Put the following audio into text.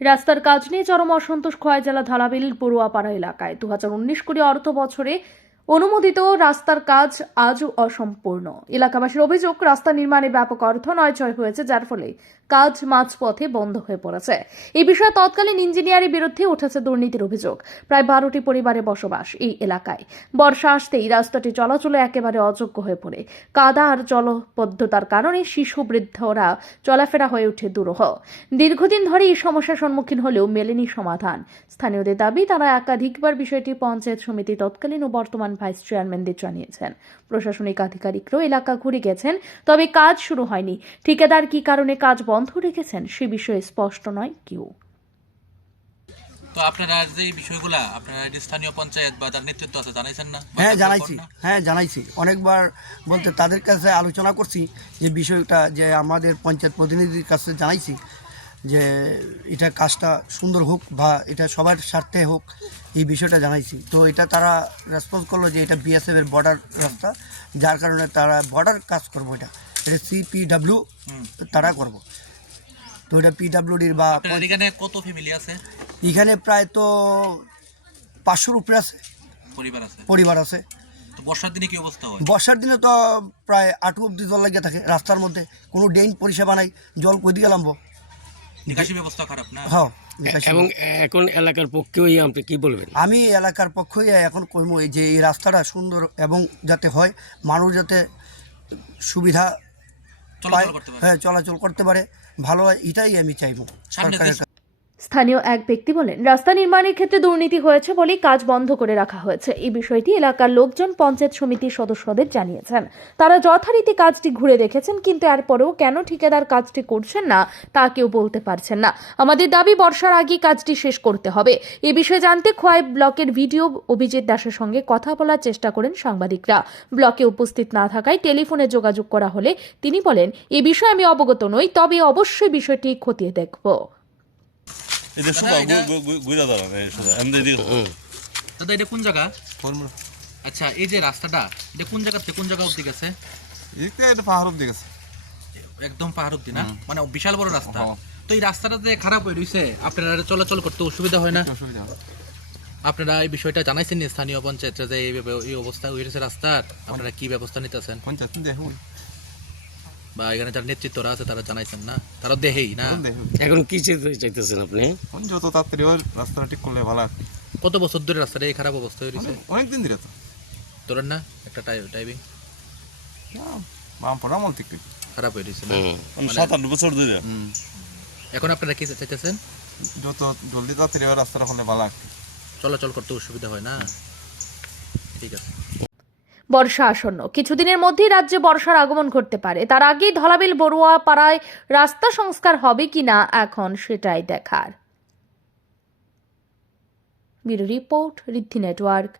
রাস্তার কাজ নিয়ে চরম অসন্তোষ খোয়াই জেলা ধলাবিল পড়ুয়াপাড়া এলাকায় 2019 কোটি অর্থ বছরে অনুমোদিত রাস্তার কাজ আজও অসম্পূর্ণ। এলাকাবাসীর অভিযোগ, রাস্তা নির্মাণে ব্যাপক অর্থ নয়ছয় হয়েছে, যার ফলে কাজ মাঝপথে বন্ধ হয়ে পড়েছে। এই বিষয়ে তৎকালীন ইঞ্জিনিয়ারের বিরুদ্ধে উঠেছে দুর্নীতির অভিযোগ। প্রায় 12টি পরিবারে বসবাস এই এলাকায়। বর্ষা আসতেই রাস্তাটি চলাচলে একেবারে অযোগ্য হয়ে পড়ে। কাদা আর জলবদ্ধতার কারণে শিশু বৃদ্ধরা চলাফেরা হয়ে ওঠে দুরূহ। দীর্ঘদিন ধরে এই সমস্যার সম্মুখীন হলেও মেলেনি সমাধান। স্থানীয়দের দাবি, তারা একাধিকবার বিষয়টি পঞ্চায়েত সমিতি তৎকালীন ও বর্তমান ভাইস চেয়ারম্যানদের জানিয়েছেন। প্রশাসনিক আধিকারিকরাও এলাকা ঘুরে গেছেন, তবে কাজ শুরু হয়নি। ঠিকাদার কি কারণে কাজ বন্ধ রেখেছেন সে বিষয়ে স্পষ্ট নয় কেউ। তো আপনারা যে এই বিষয়গুলা আপনারা স্থানীয় পঞ্চায়েত বা তার নেতৃত্ব আছে জানাইছেন না? জানাইছি অনেকবার, বলতে তাদের কাছে আলোচনা করছি যে বিষয়টা, যে আমাদের পঞ্চায়েত প্রতিনিধির কাছে জানাইছি যে এটা কাজটা সুন্দর হোক বা এটা সবার স্বার্থে হোক, এই বিষয়টা জানাইছি। তো এটা তারা রেসপন্স করলো যে এটা বিএসএফ এর বর্ডার রাস্তা, যার কারণে তারা বর্ডার কাজ করবো, এটা সিপিডাব্লিউ তারা করবো। তো এটা পিডাব্লিউডির বা এখানে কত ফ্যামিলি আছে? এখানে প্রায় তো 500-র উপরে আছে, পরিবার আছে। তো বর্ষার দিনে কি অবস্থা হয়? বর্ষার দিনে তো প্রায় 8 অব্দি জল লাগিয়ে থাকে রাস্তার মধ্যে, কোনো ড্রেন পরিষেবা নাই, জল কই দিকে নামবো? নিকাশি ব্যবস্থা খারাপ না? হ্যাঁ। এবং এখন এলাকার পক্ষেই আপনি কি বলবেন? আমি এলাকার পক্ষই এখন কইব যে এই রাস্তাটা সুন্দর এবং যাতে হয়, মানুষ যাতে সুবিধা চলাচল করতে পারে, ভালো হয়, এটাই আমি চাইবো সরকারের। স্থানীয় এক ব্যক্তি বলেন, রাস্তা নির্মাণের ক্ষেত্রে দুর্নীতি হয়েছে বলেই কাজ বন্ধ করে রাখা হয়েছে। এই বিষয়টি এলাকার লোকজন পঞ্চায়েত সমিতির সদস্যদের জানিয়েছেন। তারা যথারীতি কাজটি ঘুরে দেখেছেন, কিন্তু এরপরেও কেন ঠিকাদার কাজটি করছেন না তা কেউ বলতে পারছেন না। আমাদের দাবি, বর্ষার আগে কাজটি শেষ করতে হবে। এ বিষয়ে জানতে খোয়াই ব্লকের ভিডিও অভিজিৎ দাসের সঙ্গে কথা বলার চেষ্টা করেন সাংবাদিকরা। ব্লকে উপস্থিত না থাকায় টেলিফোনে যোগাযোগ করা হলে তিনি বলেন, এ বিষয়ে আমি অবগত নই, তবে অবশ্যই বিষয়টি খতিয়ে দেখব। দাদা, এটা কোন জায়গা? আচ্ছা, এই যে রাস্তাটা, এটা কোন জায়গা থেকে কোন জায়গা অবধি গেছে? পাহাড় অবধি গেছে, একদম পাহাড় অবধি না? মানে বিশাল বড় রাস্তা। তো এই রাস্তাটা যে খারাপ হয়ে রয়েছে, আপনারা চলাচল করতে অসুবিধা হয় না? আপনারা এই বিষয়টা জানাইছেন স্থানীয় পঞ্চায়েত যে এই অবস্থা হয়েছে রাস্তার, আপনারা কি ব্যবস্থা নিতেছেন? বা এখানে যারা নেতৃত্বরা আছে তারা জানাইছেন না? তারা দেখেই না? এখন কি চাইতেছেন আপনি? যত তাড়াতাড়ি রাস্তাটা ঠিক করলে ভালো। কত বছর ধরে রাস্তাটা এই খারাপ অবস্থা হয়ে রয়েছে? অনেকদিন ধরে তো ধরেন না একটা টাইমিং খারাপ হয়ে রয়েছে, 7-8 বছর ধরে। এখন আপনারা কি চাইতেছেন? যত জলদি তাড়াতাড়ি রাস্তাটা হলে ভালো। চলাচল করতে অসুবিধা হয় না? ঠিক আছে। বর্ষা আসন্ন, কিছুদিনের মধ্যেই রাজ্যে বর্ষার আগমন ঘটতে পারে। তার আগেই ধলাবিল বড়ুয়াপাড়ায় রাস্তা সংস্কার হবে কিনা এখন সেটাই দেখার। ব্যুরো রিপোর্ট, ঋদ্ধি নেটওয়ার্ক।